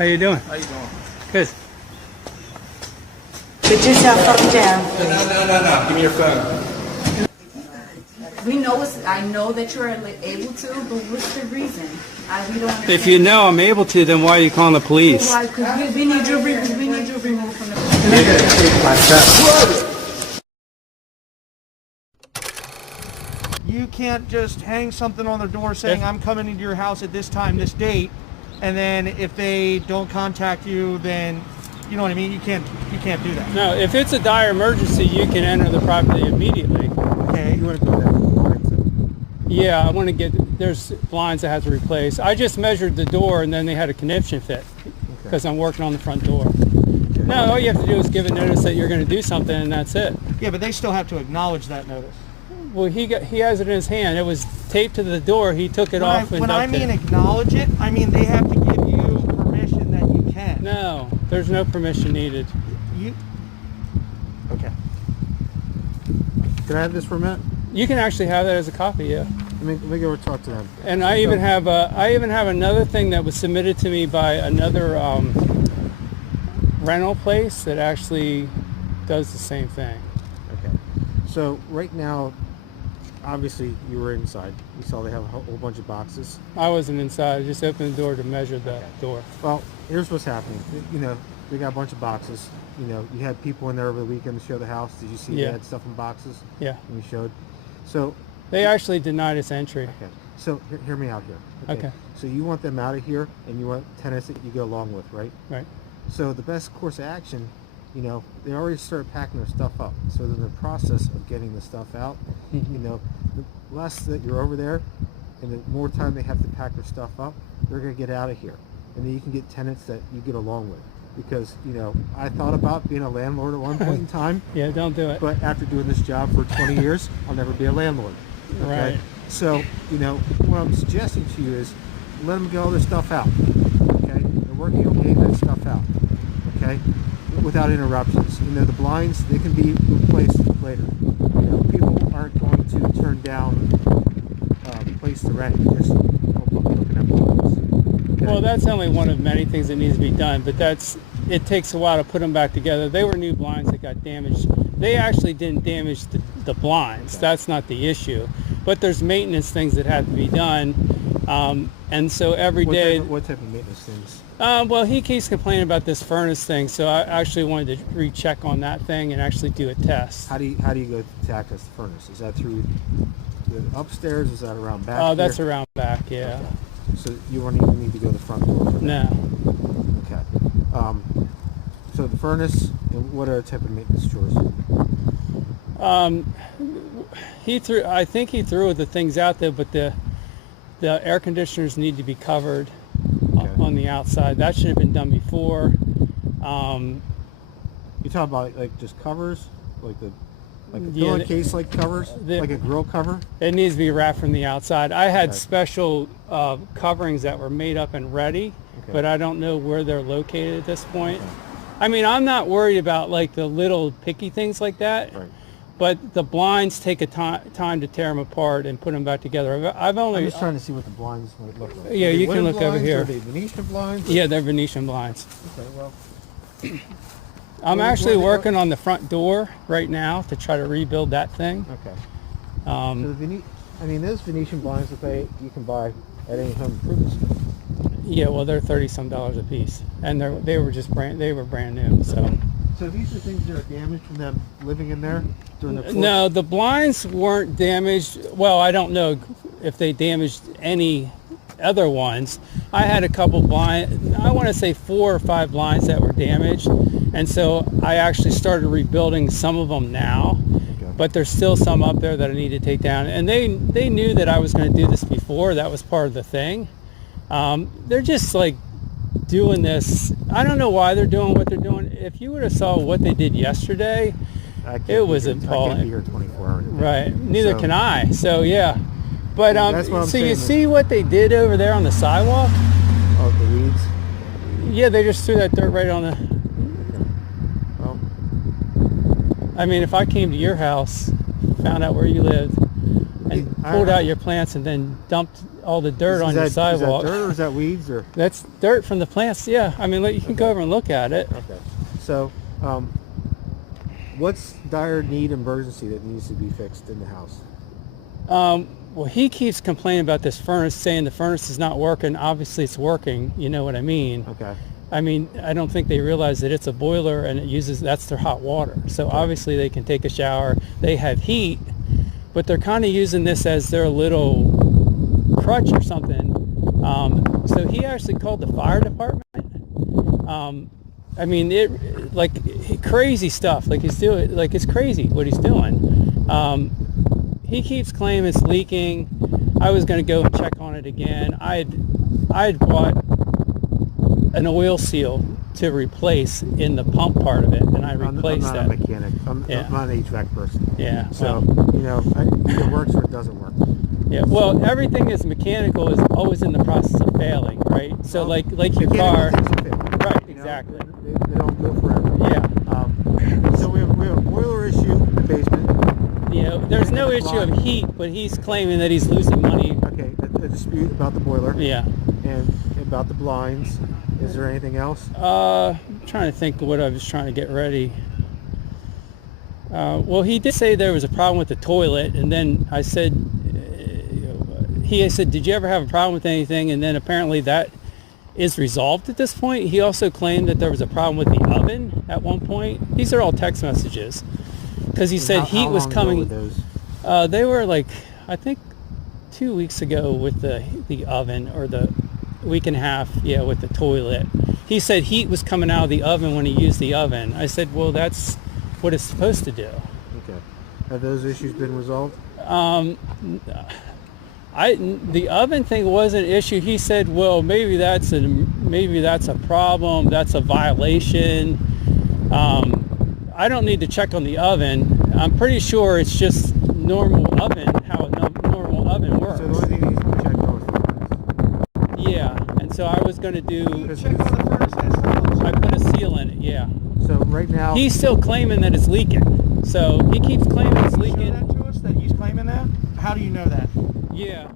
How you doing? How you doing? Good. Put your cell phone down. No. Give me your phone. We know I know that you're able to, but what's the reason? We don't understand. If you know I'm able to, then why are you calling the police? Why? Because we need you removed from the. You can't just hang something on their door saying, I'm coming into your house at this time, this date, and then if they don't contact you, then, you know what I mean? You can't do that. No, if it's a dire emergency, you can enter the property immediately. Okay. You want to go there? Yeah, I want to get, there's blinds I have to replace. I just measured the door and then they had a connection fit because I'm working on the front door. Okay. No, all you have to do is give a notice that you're going to do something and that's it. Yeah, but they still have to acknowledge that notice. Well, he has it in his hand. It was taped to the door. He took it off. When I mean acknowledge it, I mean they have to give you permission that you can. No, there's no permission needed. Okay. Can I have this for a minute? You can actually have that as a copy, yeah. Let me go talk to them. And I even have another thing that was submitted to me by another rental place that actually does the same thing. Okay. So right now, obviously you were inside. You saw they have a whole bunch of boxes. I wasn't inside. I just opened the door to measure the door. Well, here's what's happening. You know, they got a bunch of boxes. You know, you had people in there over the weekend to show the house. Did you see they had stuff in boxes? Yeah. And you showed. So they actually denied us entry. Okay. So hear me out here. Okay. So you want them out of here, and you want tenants that you go along with, right? Right. So the best course of action, you know, they already started packing their stuff up. So in the process of getting the stuff out, you know, the less that you're over there, and the more time they have to pack their stuff up, they're going to get out of here, and then you can get tenants that you get along with. Because, you know, I thought about being a landlord at one point in time. Yeah, don't do it. But after doing this job for 20 years, I'll never be a landlord. Okay? Right. So, you know, what I'm suggesting to you is let them get all their stuff out. Okay? They're working on getting that stuff out. Okay? Without interruptions. You know, the blinds, they can be replaced later. You know, people aren't going to turn down place to rent just looking at blinds. Okay? Well, that's only one of many things that needs to be done, but it takes a while to put them back together. They were new blinds that got damaged. They actually didn't damage the blinds. Okay. That's not the issue. But there's maintenance things that have to be done. And so every day... What type of maintenance things? Well, he keeps complaining about this furnace thing, so I actually wanted to recheck on that thing and actually do a test. How do you go to access the furnace? Is that through the upstairs? Is that around back? Oh, that's around back, yeah. Okay. So you won't even need to go to the front door for that? No. Okay. So the furnace, and what other type of maintenance chores? I think he threw the things out there, but the air conditioners need to be covered on the outside. That should have been done before. You talk about like just covers, like a pillowcase like covers, like a grill cover? It needs to be wrapped from the outside. I had special coverings that were made up and ready, but I don't know where they're located at this point. Okay. I mean, I'm not worried about like the little picky things like that. Right. But the blinds take a time to tear them apart and put them back together. I'm just trying to see what the blinds might look like. Yeah, you can look over here. Are they Venetian blinds? Yeah, they're Venetian blinds. Okay, well. I'm actually working on the front door right now to try to rebuild that thing. Okay. So those Venetian blinds that you can buy at any home improvement store. Yeah, well, they're $30-some a piece, and they were brand new. So these are things that are damaged from them living in there during the course? No, the blinds weren't damaged. Well, I don't know if they damaged any other ones. I had a couple blinds, I want to say 4 or 5 blinds that were damaged, and so I actually started rebuilding some of them now. Okay. But there's still some up there that I need to take down, and they knew that I was going to do this before. That was part of the thing. They're just like doing this. I don't know why they're doing what they're doing. If you would have saw what they did yesterday, it was appalling. I can't be here 24 hours. Right. Neither can I. So yeah. But so you see what they did over there on the sidewalk? Oh, the weeds. Yeah, they just threw that dirt right on the. Well, I mean, if I came to your house, found out where you lived, and pulled out your plants and then dumped all the dirt on Is your that sidewalk. dirt or is that weeds or? That's dirt from the plants. Yeah, I mean, you can go over and look at it. Okay. So, what's dire need emergency that needs to be fixed in the house? Well, he keeps complaining about this furnace, saying the furnace is not working. Obviously, it's working. You know what I mean? Okay. I mean, I don't think they realize that it's a boiler and that's their hot water. So obviously they can take a shower. They have heat, but they're kind of using this as their little crutch or something. So he actually called the fire department. I mean, crazy stuff. Like he's doing, like it's crazy what he's doing. He keeps claiming it's leaking. I was going to go and check on it again. I had bought an oil seal to replace in the pump part of it, and I replaced I'm that. not a mechanic. I'm not an HVAC person. Yeah. So, either it works or it doesn't work. Yeah. Well, everything is mechanical is always in the process of failing, right? So like your car. Mechanical things will fail, Right. you know? Exactly. They don't go forever. Yeah. So we have a boiler issue in the basement. You know, there's no issue of heat, but he's claiming that he's losing money. Okay, a dispute about the boiler. Yeah. And about the blinds. Is there anything else? I'm trying to think of what I was trying to get ready. Well, he did say there was a problem with the toilet, and then I said, he said, did you ever have a problem with anything? And then apparently that is resolved at this point. He also claimed that there was a problem with the oven at one point. These are all text messages. Because he said heat was coming. They were like, I think 2 weeks ago with the oven, or the week and a half, yeah, with the toilet. He said heat was coming out of the oven when he used the oven. I said, well, that's what it's supposed to do. Okay. Have those issues been resolved? The oven thing was an issue. He said, well, maybe that's a problem. That's a violation. I don't need to check on the oven. I'm pretty sure it's just normal oven, how a normal oven works. So the only thing that needs to be checked on is the furnace. Yeah, and so I was going to do, Check for the furnace and I put a seal in it, yeah. So right now, He's still claiming that it's leaking. So he keeps claiming it's Show leaking. that to us, that he's claiming that? How do you know that? Yeah,